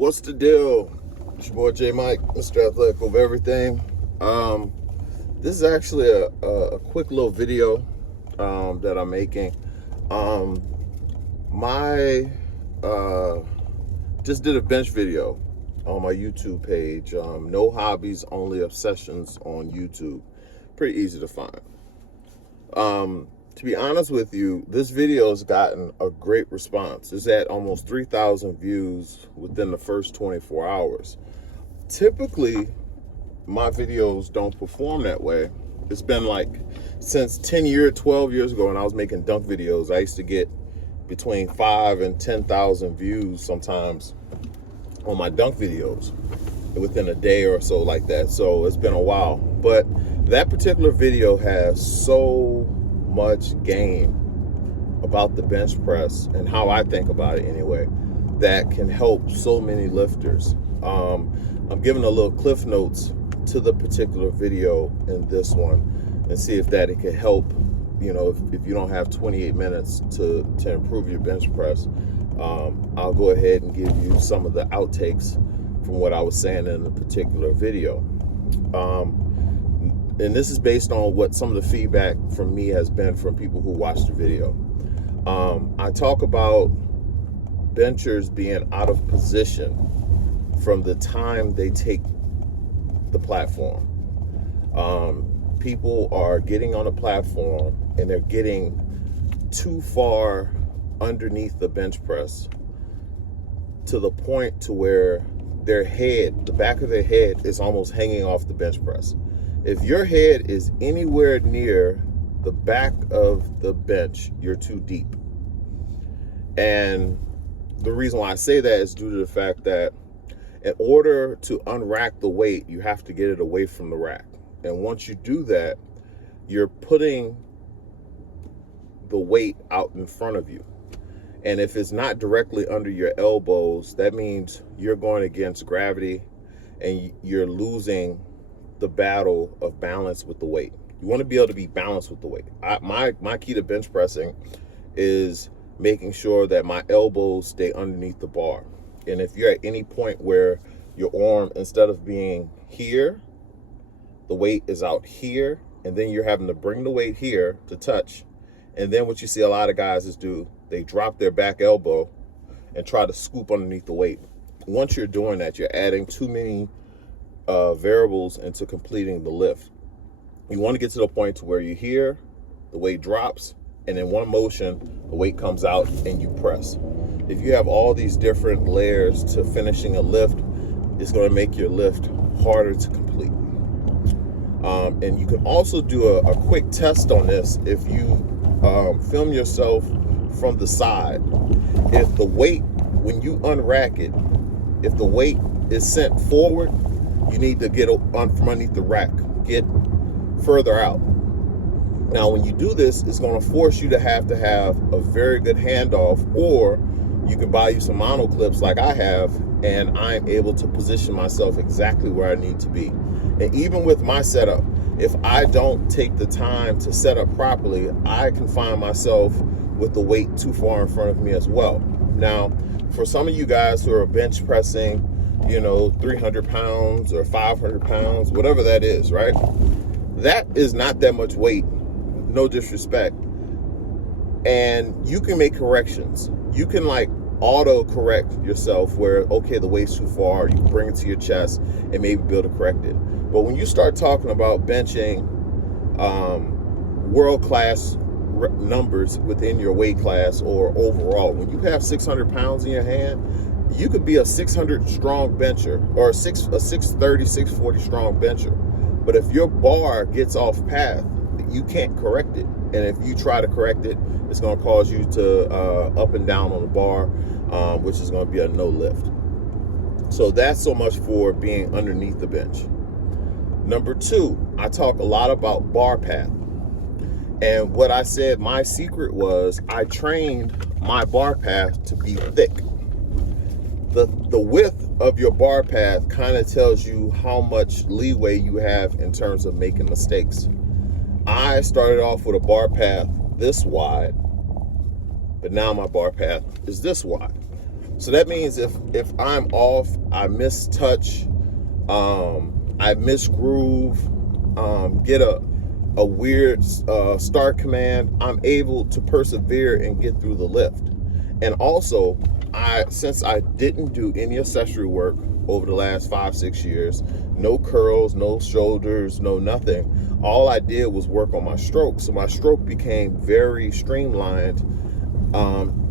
What's the deal? It's your boy J Mike, Mr. Athletic of everything. This is actually a quick little video that I'm making. My just did a bench video on my YouTube page. No hobbies, only obsessions on YouTube. Pretty easy to find. To be honest with you, this video has gotten a great response. It's at almost 3,000 views within the first 24 hours. Typically, my videos don't perform that way. It's been like since 12 years ago when I was making dunk videos, I used to get between 5 and 10,000 views sometimes on my dunk videos within a day or so like that. So it's been a while. But that particular video has so much game about the bench press and how I think about it anyway that can help so many lifters. I'm giving a little cliff notes to the particular video in this one and see if that it can help, you know, if you don't have 28 minutes to improve your bench press. I'll go ahead and give you some of the outtakes from what I was saying in the particular video. And this is based on what some of the feedback from me has been from people who watched the video. I talk about benchers being out of position from the time they take the platform. People are getting on a platform and they're getting too far underneath the bench press to the point to where their head, the back of their head, is almost hanging off the bench press. If your head is anywhere near the back of the bench, you're too deep. And the reason why I say that is due to the fact that in order to unrack the weight, you have to get it away from the rack. And once you do that, you're putting the weight out in front of you. And if it's not directly under your elbows, that means you're going against gravity and you're losing the battle of balance with the weight. You want to be able to be balanced with the weight. My key to bench pressing is making sure that my elbows stay underneath the bar. And if you're at any point where your arm, instead of being here, the weight is out here, and then you're having to bring the weight here to touch. And then what you see a lot of guys is do, they drop their back elbow and try to scoop underneath the weight. Once you're doing that, you're adding too many variables into completing the lift. You want to get to the point to where you hear the weight drops, and in one motion the weight comes out and you press. If you have all these different layers to finishing a lift, it's going to make your lift harder to complete. And you can also do a quick test on this if you film yourself from the side. If the weight, when you unrack it, if the weight is sent forward, you need to get on from underneath the rack, get further out. Now, when you do this, it's going to force you to have a very good handoff, or you can buy you some mono clips like I have, and I'm able to position myself exactly where I need to be. And even with my setup, if I don't take the time to set up properly, I can find myself with the weight too far in front of me as well. Now, for some of you guys who are bench pressing, 300 pounds or 500 pounds, whatever that is, right? That is not that much weight, no disrespect. And you can make corrections. You can auto correct yourself where, okay, the weight's too far, you can bring it to your chest and maybe be able to correct it. But when you start talking about benching world-class numbers within your weight class or overall, when you have 600 pounds in your hand, you could be a 600 strong bencher or a 630, 640 strong bencher. But if your bar gets off path, you can't correct it. And if you try to correct it, it's going to cause you to up and down on the bar, which is going to be a no lift. So that's so much for being underneath the bench. Number 2, I talk a lot about bar path. And what I said, my secret was I trained my bar path to be thick. The width of your bar path kind of tells you how much leeway you have in terms of making mistakes. I started off with a bar path this wide, but now my bar path is this wide. So that means if I'm off, I mistouch, I misgroove, get a weird start command, I'm able to persevere and get through the lift. And also, since I didn't do any accessory work over the last 5-6 years, no curls, no shoulders, no nothing, all I did was work on my stroke. So my stroke became very streamlined,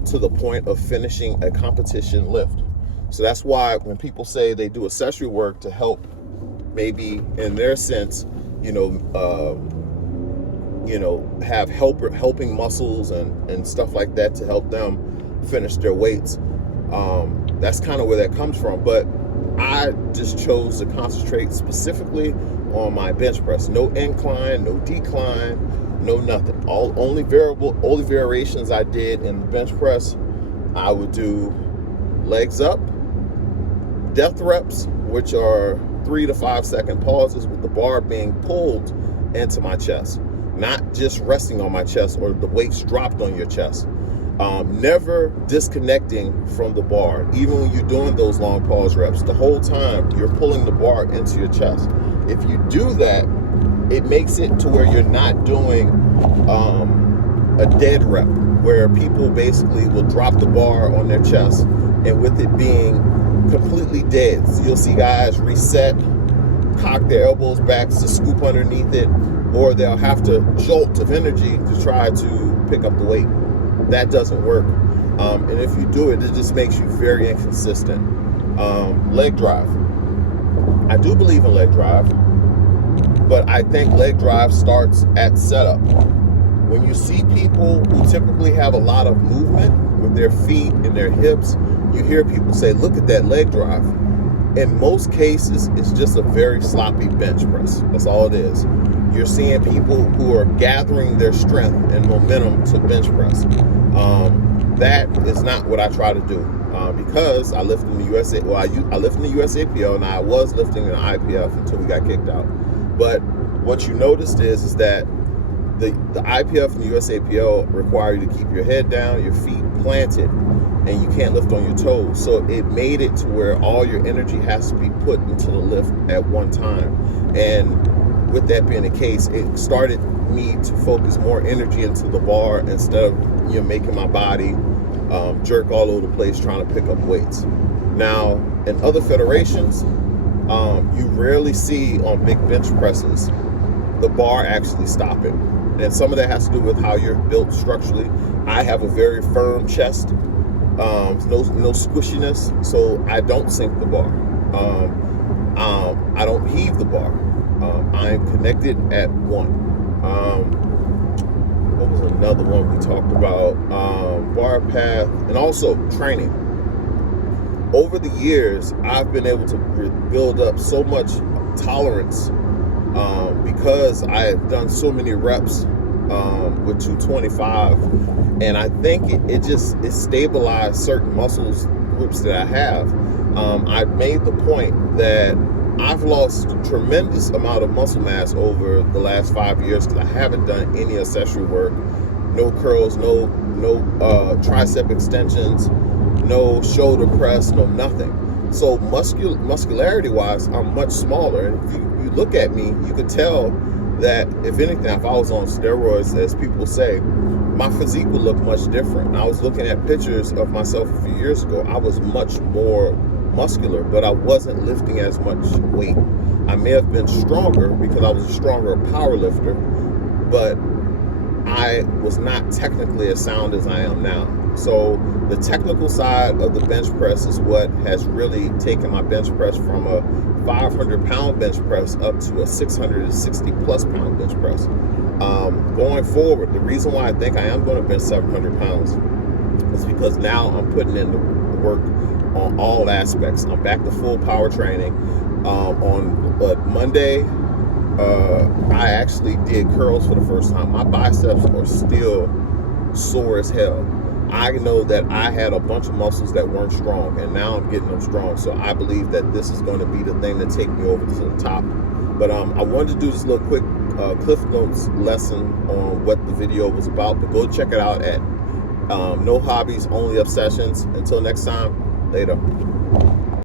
to the point of finishing a competition lift. So that's why when people say they do accessory work to help, maybe in their sense, have helping muscles and stuff like that to help them finish their weights, that's kind of where that comes from. But I just chose to concentrate specifically on my bench press. No incline, no decline, no nothing. Only variations I did in the bench press, I would do legs up, death reps, which are 3 to 5 second pauses with the bar being pulled into my chest, not just resting on my chest or the weights dropped on your chest. Never disconnecting from the bar. Even when you're doing those long pause reps, the whole time you're pulling the bar into your chest. If you do that, it makes it to where you're not doing a dead rep, where people basically will drop the bar on their chest, and with it being completely dead, so you'll see guys reset, cock their elbows back to scoop underneath it, or they'll have to jolt of energy to try to pick up the weight. That doesn't work. And if you do it, it just makes you very inconsistent. Leg drive. I do believe in leg drive, but I think leg drive starts at setup. When you see people who typically have a lot of movement with their feet and their hips, you hear people say, look at that leg drive. In most cases, it's just a very sloppy bench press. That's all it is. You're seeing people who are gathering their strength and momentum to bench press. That is not what I try to do, because I lift in the USA. Well, I lift in the USAPL, and I was lifting in the IPF until we got kicked out. But what you noticed is that the IPF and the USAPL require you to keep your head down, your feet planted, and you can't lift on your toes. So it made it to where all your energy has to be put into the lift at one time. And with that being the case, it started me to focus more energy into the bar instead of making my body jerk all over the place trying to pick up weights. Now, in other federations, you rarely see on big bench presses the bar actually stopping. And some of that has to do with how you're built structurally. I have a very firm chest, no squishiness, so I don't sink the bar. I don't heave the bar. I'm connected at one. What was another one we talked about? Bar path, and also training. Over the years, I've been able to build up so much tolerance, because I have done so many reps with 225, and I think it stabilized certain muscles groups that I have. I've made the point that I've lost a tremendous amount of muscle mass over the last 5 years because I haven't done any accessory work. No curls, no tricep extensions, no shoulder press, no nothing. So muscularity wise, I'm much smaller. And if you look at me, you could tell that if anything, if I was on steroids, as people say, my physique would look much different. I was looking at pictures of myself a few years ago. I was much more muscular, but I wasn't lifting as much weight. I may have been stronger because I was a stronger power lifter, but I was not technically as sound as I am now. So the technical side of the bench press is what has really taken my bench press from a 500-pound bench press up to a 660-plus pound bench press. Going forward, the reason why I think I am going to bench 700 pounds is because now I'm putting in the work on all aspects. I'm back to full power training. On Monday, I actually did curls for the first time. My biceps are still sore as hell. I know that I had a bunch of muscles that weren't strong, and now I'm getting them strong. So I believe that this is going to be the thing that take me over to the top. But I wanted to do this little quick CliffsNotes lesson on what the video was about. But go check it out at No Hobbies, Only Obsessions. Until next time. Later.